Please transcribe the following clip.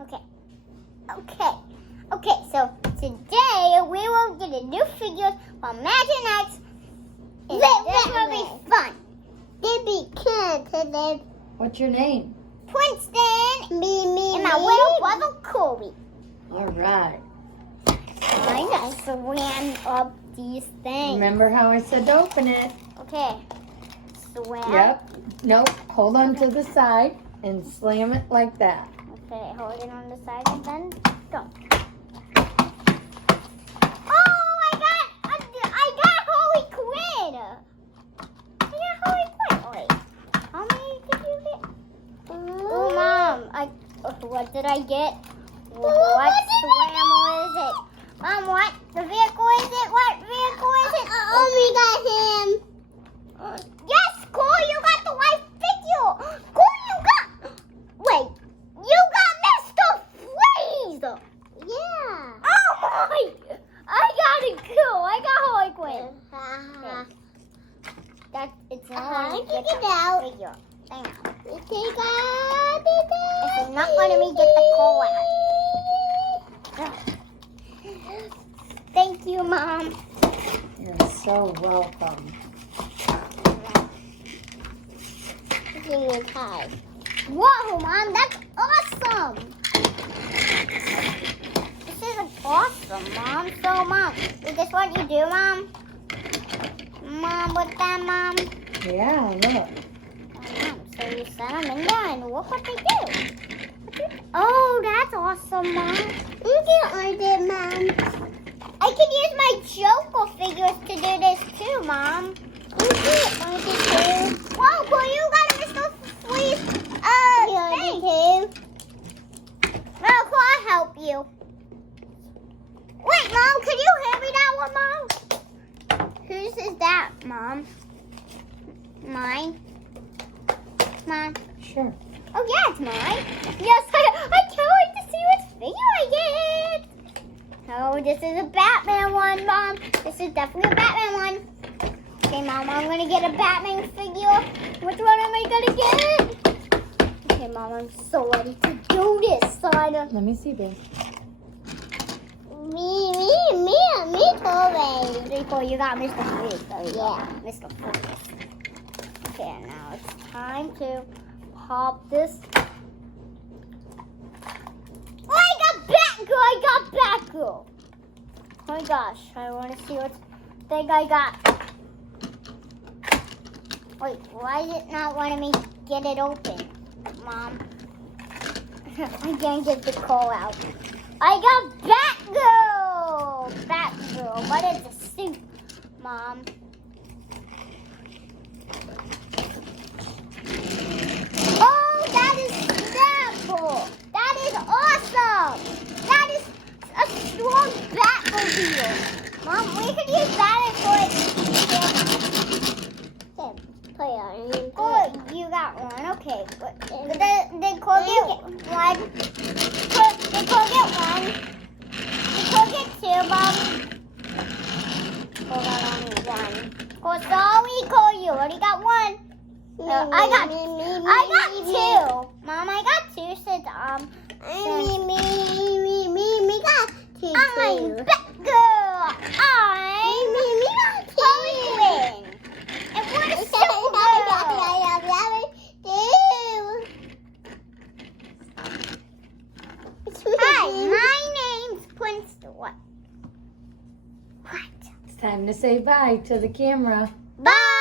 Okay, so today we will get a new figure from imaginext. This will be fun. Baby kids today. What's your name? Princeton. Me. And my little brother Kobe. All right. I just swam up these things. Remember how I said to open it? Okay. Swam. Yep. Nope. Hold on to the side and slam it like that. Okay, hold it on the side and then go. Oh, I got Holy Quinn. Wait, how many did you get? Oh, Mom, what did I get? What swammer is it? Mom, what? The vehicle is it? What vehicle is it? Oh, we got him. Yes, Cole, you got the white figure. Cole, wait, you got Mr. Freeze. Yeah. Oh my, I got it cool. I got Holy Quinn. It's not Take get it out. figure. Hang on. Take out. It's not letting me get the coal out. Thank you, Mom. You're so welcome. Give me a tie. Whoa, Mom, that's awesome. This is awesome, Mom. So, Mom, is this what you do, Mom? Mom, what's that, Mom? Yeah, look. Mom, so you set them in there and look what they do. Oh, that's awesome, Mom. You can earn it, Mom. I can use my Joker figures to do this too, Mom. You can earn it too. Whoa, well, you got a Mr. Freeze, thing. Well, I'll help you. Wait, Mom, can you hand me that one, Mom? Whose is that, Mom? Mine? Mine? Sure. Oh, yeah, it's mine. Yes, I can't wait to see which figure I get. Oh, this is a Batman one, Mom. This is definitely a Batman one. Okay, Mom, I'm going to get a Batman figure. Which one am I going to get? Okay, Mom, I'm so ready to do this, son. Let me see, babe. Me, Kobe. Rico, you got Mr. Freeze, so yeah, Mr. Freeze. Okay, now it's time to pop this. Oh, I got Batgirl. Oh my gosh, I want to see what thing I got. Wait, why is it not wanting me to get it open, Mom? I can't get the call out. I got Batgirl! Batgirl, but it's a suit, Mom. Oh, that is Snapple! That is awesome! That is a strong Batmobile. Mom, we could use that for Put it on. Oh, you got one. Okay. Did Cole get one? Did Cole get one? Did Cole get two, Mom? Cole got only one. Cole, sorry, Cole, you already got one. I got two. Mom, I got two since Me got two. I'm Batgirl. I'm Harley Quinn. And we're Supergirl. Hi, my name's Princeton. What? It's time to say bye to the camera. Bye.